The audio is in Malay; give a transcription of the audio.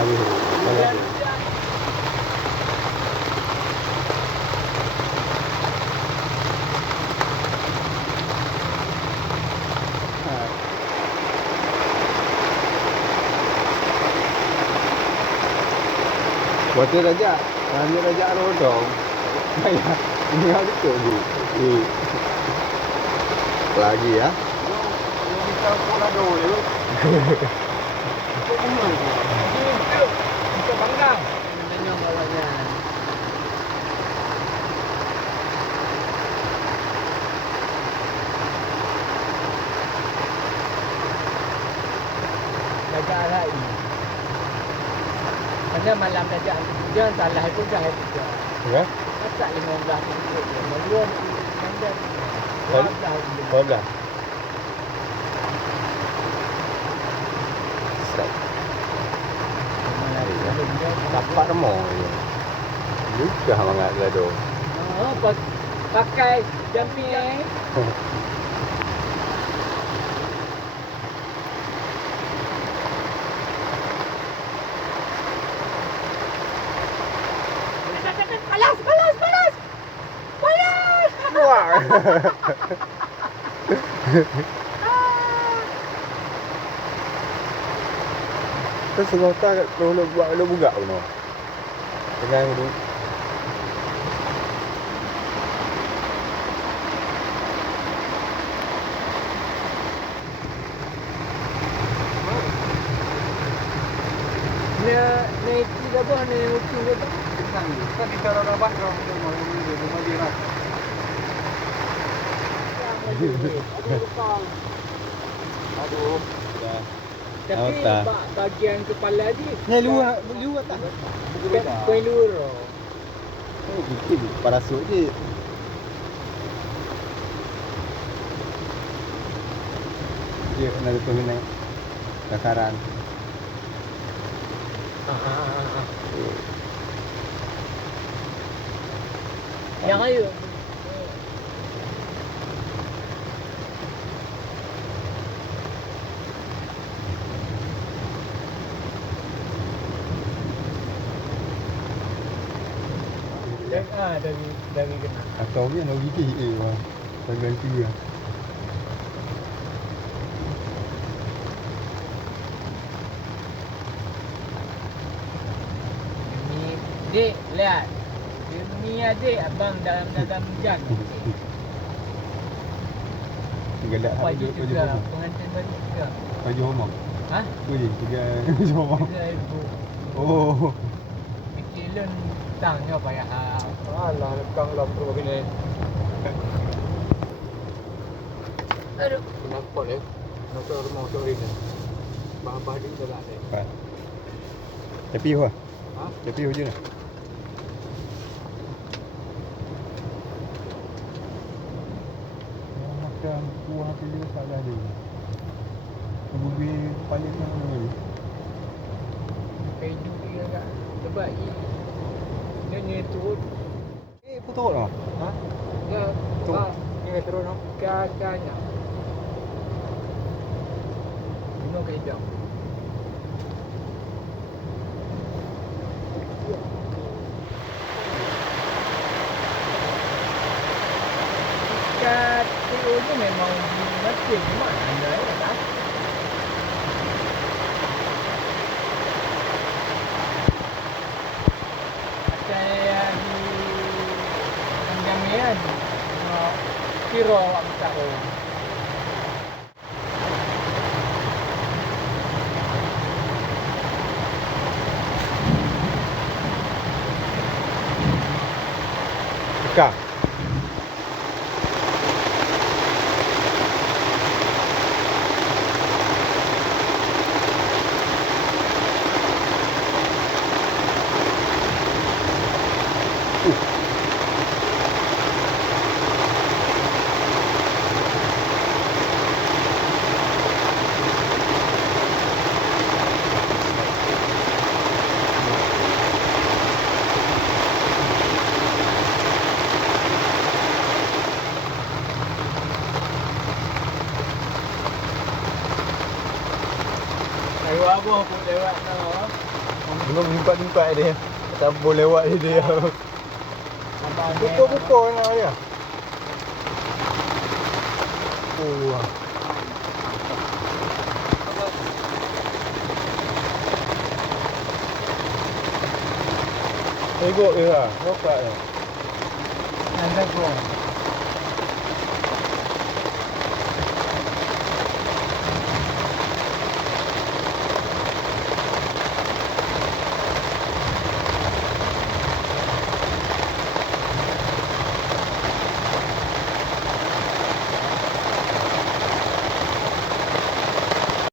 Habis. Kemudian Buat dia rajak. Dia rajak rodong. Kayak ini habis tu. Lagi ya. yang kita pun ada dulu. Kita panggang. Menanya malaknya. Jaga lagi. Pada malam dah jangan salah itu dah itu. Ya. Masak 15 ringgit je. Maluan standard. Berapa? Set. Dapat remo je. Juga mangat gado. Oh, pakai jumping. Wah. Terus ngota kalau buat lo buka no. Dengan tu. Ni tidak boleh ni ukur tu. Kan di cara rabah kalau mau dia lah. Aduh. Dah. Tapi tak. bagian kepala dia. Ni luar tak. Poin luar. Oh, bikin parasut je. Dia nak tu naik dakaran. Yang ayu. Dari kena. Atau dia nak gigi wah. Ganti dia. Dek, lihat. Ini adik abang dalam hujan. Gelak Baju juga, pengantin baju juga. Baju homong. Ha? Tu je, tiga baju homong. 3,000. Oh. Kecilun tangnya payah. Alah, lekang dalam tu begini. Aduh. Kenapa ni? Nak rumah tu ini. Bah dia dah ada. Pak. Tepi ho. Ha? Tepi ho je ni. Macam kuah dia salah dia. Kebubi paling mana ni? Keju dia kat sebab dia turun. Putus dah. Ha? Ya, Turun. Ni terus no. Kagaknya. Gunung ke hijau. Kat TO tu memang mesti di mana anda ya tak? Saya di Anggamian. Kiro aku tahu. Buka. Ayo apa pun lewat tau. Belum tempat-tempat dia. Campur lewat dia. Abang Pukul-pukul nak dia. Oh. Tengok dia lah. Nampak dia. Nanti kau